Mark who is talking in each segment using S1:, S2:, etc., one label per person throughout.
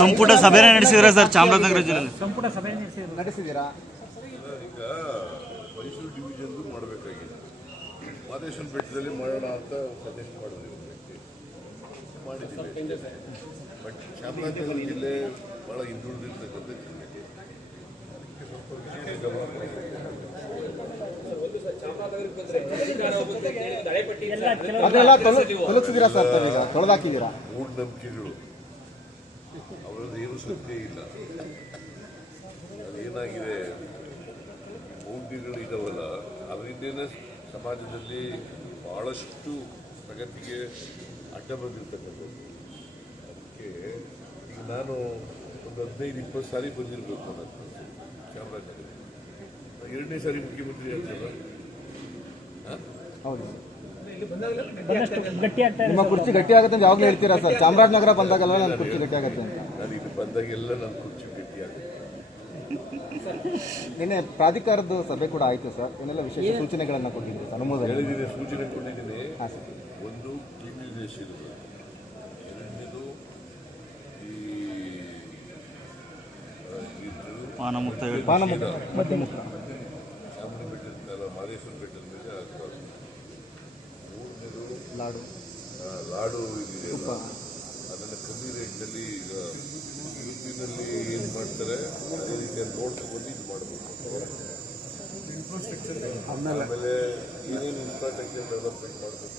S1: ಸಂಪುಟ ಸಭೆನೇ ನಡೆಸಿದ್ರೆ ಸರ್ ಚಾಮರಾಜನಗರ ಜಿಲ್ಲೆಯಲ್ಲಿ?
S2: ಸಂಪುಟ ಸಭೆ ನಡೆಸಿದೀರಾ.
S3: ನಡೆಸಿದ್ದೀರಾ?
S4: ಈಗ ಮೈಸೂರು ಡಿವಿಜನ್ ಮಾಡಬೇಕಾಗಿದೆ. ಮಾದೇಶ್ವರ ಬೆಟ್ಟದಲ್ಲಿ ಮಾಡೋಣ ಅಂತ ಸಜೆಸ್ಟ್ ಮಾಡಿದ್ರು ಮಾಡಿದ್ದೀವಿ. ಬಟ್ ಚಾಮರಾಜನಗರ ಜಿಲ್ಲೆ ಭಾಳ ಹಿಂದುಳಿದಿರ್ತಕ್ಕಂಥ ಜಿಲ್ಲೆ
S3: ಅದೆಲ್ಲ ತೊಲ ತೊಲಗಿಸಿದ್ದೀರಾ ಸರ್ ತೊಳೆದಾಕಿದ್ದೀರಾ?
S4: ಮೂಢನಂಬಿಕೆಗಳು ಅವರದ್ದು ಏನು ಸತ್ಯ ಇಲ್ಲ. ಅದೇನಾಗಿದೆ? ಮೌಢ್ಯಗಳು ಇದಾವಲ್ಲ ಅವರಿಂದೇನೆ ಸಮಾಜದಲ್ಲಿ ಬಹಳಷ್ಟು ಪ್ರಗತಿಗೆ ಅಡ್ಡ ಬಂದಿರ್ತಕ್ಕಂಥದ್ದು. ಅದಕ್ಕೆ ಈಗ ನಾನು ಒಂದು ಹದಿನೈದು, ಇಪ್ಪತ್ತು ಸಾರಿ ಬಂದಿರಬೇಕು ಅನ್ನೋದು ಚಾಮರಾಜನಗರ ಎರಡನೇ ಸಾರಿ ಮುಖ್ಯಮಂತ್ರಿ ಆಗ್ತದ
S3: ಹೌದು.
S2: ಗಟ್ಟಿ
S3: ನಿಮ್ಮ ಕುರ್ಚಿ ಗಟ್ಟಿ ಆಗುತ್ತೆ ಅಂತ ಯಾವಾಗಲೂ ಹೇಳ್ತೀರಾ ಸರ್ ಚಾಮರಾಜನಗರ ಬಂದಾಗೆಲ್ಲ ನನ್ನ ಕುರ್ಚಿ ಗಟ್ಟಿ ಆಗುತ್ತೆ ಅಂತ
S4: ನಾನು ಇಲ್ಲಿ ಬಂದಾಗೆಲ್ಲ ನನ್ನ ಕುರ್ಚಿ ಗಟ್ಟಿಯಾಗುತ್ತೆ
S3: ನಿನ್ನೆ ಪ್ರಾಧಿಕಾರದ ಸಭೆ ಕೂಡ ಆಯ್ತು ಸರ್ ಏನೆಲ್ಲ ವಿಶೇಷ ಸೂಚನೆಗಳನ್ನು ಕೊಟ್ಟಿದ್ರು ಸರ್ ಅನುಮೋದನೆ
S4: ಹೇಳಿದ್ದೀನಿ ಸೂಚನೆ ಕೊಟ್ಟಿದ್ದೀನಿ
S3: ಹಾಂ ಸರ್
S4: ಒಂದು ಕ್ಲೀನ್ಲಿನೆಸ್ ಇರೋದು ಎರಡನೇದು ಈ ಆ, ಇದು
S1: ಪಾನ ಮುಕ್ತ
S3: ಪಾನ ಮಧ್ಯ ಮುಖ
S4: ಚಾಮುಂಡಿ ಬೆಟ್ಟದ ಮಾದೇಶ್ವರ ಬೆಟ್ಟದ ಮೇಲೆ
S3: ಲಾಡು.
S4: ಲಾಡು ಇದೆಯಲ್ಲ ಅದನ್ನು ಕಮ್ಮಿ ರೇಟಲ್ಲಿ ಈಗ ಯುಪಿನಲ್ಲಿ ಏನು ಮಾಡ್ತಾರೆ ಅದೇ ರೀತಿ ನೋಡ್ಕೊಂಡು ಇದು ಮಾಡಬೇಕು. ಆಮೇಲೆ ಏನೇನು ಇನ್ಫ್ರಾಸ್ಟ್ರಕ್ಚರ್ ಡೆವಲಪ್ಮೆಂಟ್ ಮಾಡಬೇಕು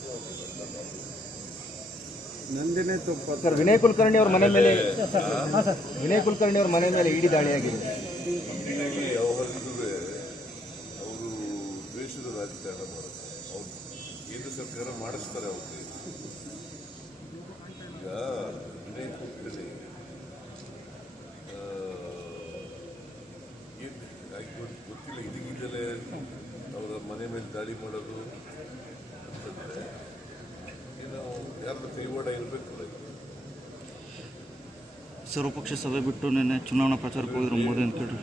S3: ನಂದಿನಿ ತುಪ್ಪ. ಸರ್ ವಿನಯ್ ಕುಲಕರ್ಣಿ ಅವ್ರ ಮನೆ ಮೇಲೆ ವಿನಯ್ ಕುಲಕರ್ಣಿ ಅವ್ರ ಮನೆ ಮೇಲೆ ಇಡೀ ದಾಳಿಯಾಗಿದೆ
S4: ಆಗಿದೆ. ಯಾವಾಗಲೂ ಅವರು ದ್ವೇಷದ ರಾಜಕಾರಣ ಮಾಡುತ್ತೆ ಅವ್ರು ಕೇಂದ್ರ ಸರ್ಕಾರ ಮಾಡಿಸ್ತಾರೆ ಅವ್ರಿಗೆ. ಈಗ ವಿನಯ್ ಕುಲಕರ್ಣಿ ಏನು ಗೊತ್ತಿಲ್ಲ. ಇದೀಗಿಂದಲೇ ಅವರ ಮನೆ ಮೇಲೆ ದಾಳಿ ಮಾಡೋದು ಅಂತಂದರೆ ಏನೋ ಯಾರ ಕೈವಾಡ ಇರಬೇಕು
S1: ಸರ್ವಪಕ್ಷ ಸಭೆ ಬಿಟ್ಟು ನಿನ್ನೆ ಚುನಾವಣಾ ಪ್ರಚಾರಕ್ಕೆ ಹೋಗಿದ್ರು ಮೋದಿ ಅಂತ ಹೇಳಿ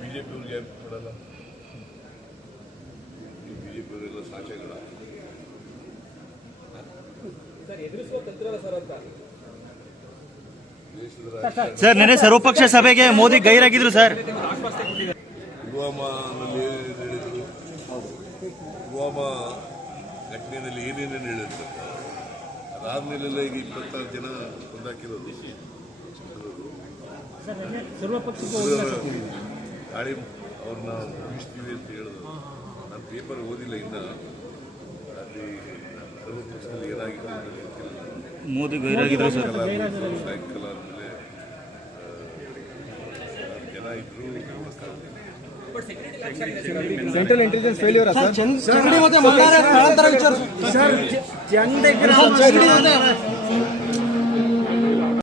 S4: ಬಿಜೆಪಿ ಅವ್ರಿಗೆ ಈ ಅವರೆಲ್ಲ ಸಾಚೆಗಳ
S1: ಸರ್ ನೆನೆ ಸರ್ವಪಕ್ಷ ಸಭೆಗೆ ಮೋದಿ ಗೈರಾಗಿದ್ರು ಸರ್.
S4: ಪುಲ್ವಾಮಾನಲ್ಲಿ ಏನೇನು ಹೇಳಿದರು. ಪುಲ್ವಾಮಾ ಘಟನೆಯಲ್ಲಿ ಏನೇನೇನು ಹೇಳಿದ್ರು? ಅದಾದ್ಮೇಲೆಲ್ಲ ಈಗ ಇಪ್ಪತ್ತಾರು ಜನ ಕೊಂದಾಕಿರೋದು. ಗಾಳಿ ಅವ್ರನ್ನ ಮುಗಿಸ್ತೀವಿ ಅಂತ ಹೇಳಿದ್ರು. ನಾನು ಪೇಪರ್ ಓದಿಲ್ಲ ಇನ್ನ. ಅಲ್ಲಿ ಸರ್ವಪಕ್ಷದಲ್ಲಿ ಏನಾಗಿತ್ತು ಅಂತ ಗೊತ್ತಿಲ್ಲ.
S1: ಮೋದಿ ಗೈರಾಗಿದ್ರು ಸರ್.
S4: ಸಾಯಂಕಾಲ ಆದಮೇಲೆ ಜನ ಇದ್ರು.
S3: ಸೆಂಟ್ರಲ್ ಇಂಟೆಲಿಜೆನ್ಸ್ ಫೇಲ್ಯೂರ್ ಸರ್
S5: ಚಂಗಡಿ ಮತ್ತೆ ಮಲ್ಲಾರ ಸ್ಥಳಾಂತರ ವಿಚಾರ